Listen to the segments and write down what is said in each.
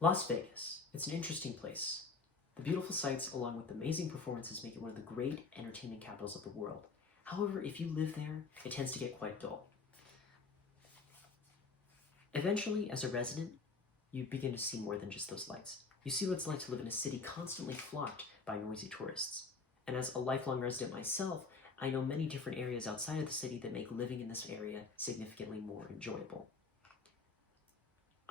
Las Vegas. It's an interesting place. The beautiful sights along with amazing performances make it one of the great entertainment capitals of the world. However, if you live there, it tends to get quite dull. Eventually, as a resident, you begin to see more than just those lights. You see what it's like to live in a city constantly flocked by noisy tourists. And as a lifelong resident myself, I know many different areas outside of the city that make living in this area significantly more enjoyable.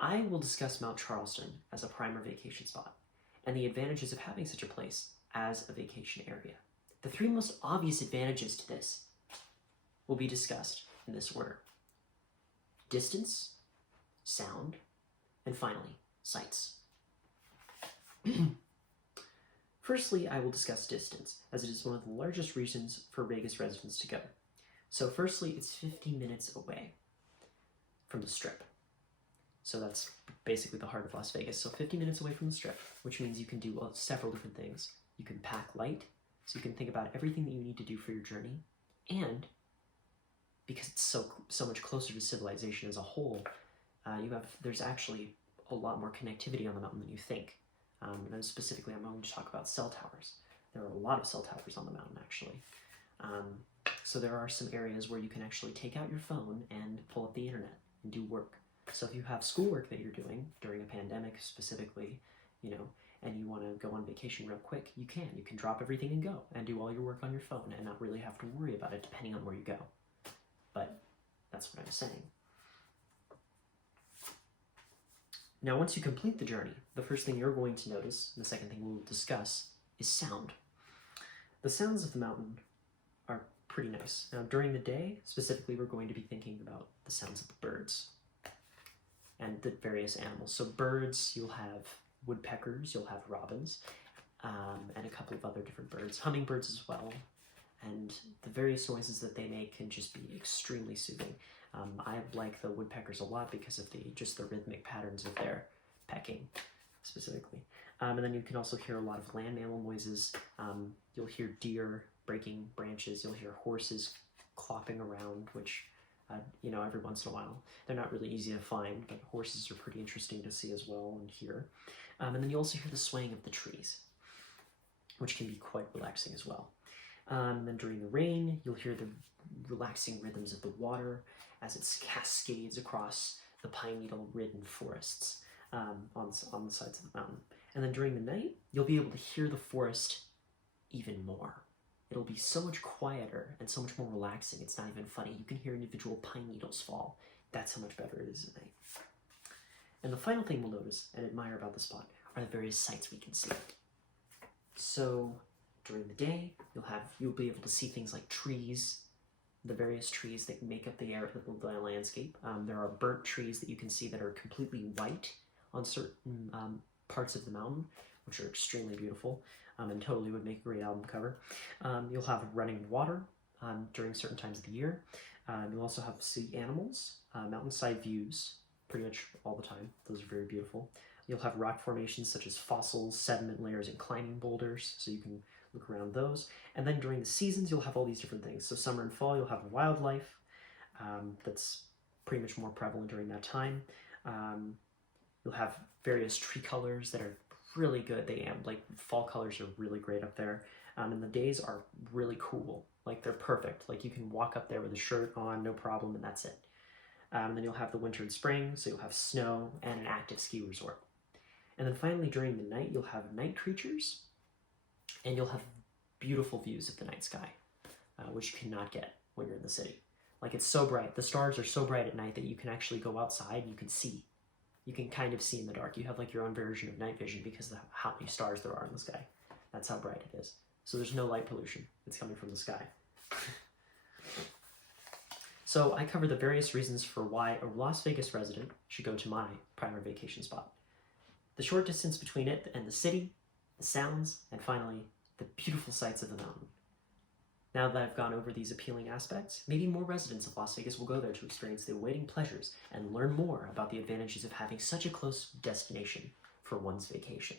I will discuss Mount Charleston as a primary vacation spot, and the advantages of having such a place as a vacation area. The three most obvious advantages to this will be discussed in this order: distance, sound, and finally, sights. Firstly, I will discuss distance, as it is one of the largest reasons for Vegas residents to go. So firstly, it's 15 minutes away from the Strip. So that's basically the heart of Las Vegas. So 50 minutes away from the Strip, which means you can do several different things. You can pack light, so you can think about everything that you need to do for your journey. And because it's so much closer to civilization as a whole, there's actually a lot more connectivity on the mountain than you think. And specifically, I'm going to talk about cell towers. There are a lot of cell towers on the mountain, actually. So there are some areas where you can actually take out your phone and pull up the internet and do work. So if you have schoolwork that you're doing during a pandemic specifically, and you want to go on vacation real quick, you can. You can drop everything and go and do all your work on your phone and not really have to worry about it depending on where you go. But that's what I'm saying. Now, once you complete the journey, the first thing you're going to notice, and the second thing we'll discuss, is sound. The sounds of the mountain are pretty nice. Now, during the day, specifically, we're going to be thinking about the sounds of the birds and the various animals. So birds, you'll have woodpeckers, you'll have robins, and a couple of other different birds, hummingbirds as well. And the various noises that they make can just be extremely soothing. I like the woodpeckers a lot because of the rhythmic patterns of their pecking, specifically. And then you can also hear a lot of land mammal noises. You'll hear deer breaking branches. You'll hear horses clopping around, which, every once in a while. They're not really easy to find, but horses are pretty interesting to see as well and hear. And then you also hear the swaying of the trees, which can be quite relaxing as well. And then during the rain, you'll hear the relaxing rhythms of the water as it cascades across the pine needle-ridden forests on the sides of the mountain. And then during the night, you'll be able to hear the forest even more. It'll be so much quieter and so much more relaxing. It's not even funny. You can hear individual pine needles fall. That's how much better it is at night. And the final thing we'll notice and admire about the spot are the various sights we can see. So during the day, you'll be able to see things like trees, the various trees that make up the landscape. There are burnt trees that you can see that are completely white on certain parts of the mountain, which are extremely beautiful and totally would make a great album cover. You'll have running water during certain times of the year. You'll also have sea animals, mountainside views, pretty much all the time. Those are very beautiful. You'll have rock formations such as fossils, sediment layers, and climbing boulders, so you can look around those. And then during the seasons, you'll have all these different things. So summer and fall, you'll have wildlife that's pretty much more prevalent during that time. You'll have various tree colors that are really good. Fall colors are really great up there. And the days are really cool. They're perfect. You can walk up there with a shirt on, no problem, and that's it. And then you'll have the winter and spring, so you'll have snow and an active ski resort. And then finally, during the night, you'll have night creatures, and you'll have beautiful views of the night sky, which you cannot get when you're in the city. It's so bright. The stars are so bright at night that you can actually go outside and you can see. You can kind of see in the dark. You have your own version of night vision because of how many stars there are in the sky. That's how bright it is. So there's no light pollution. It's coming from the sky. So I covered the various reasons for why a Las Vegas resident should go to my primary vacation spot. The short distance between it and the city, the sounds, and finally, the beautiful sights of the mountain. Now that I've gone over these appealing aspects, maybe more residents of Las Vegas will go there to experience the awaiting pleasures and learn more about the advantages of having such a close destination for one's vacation.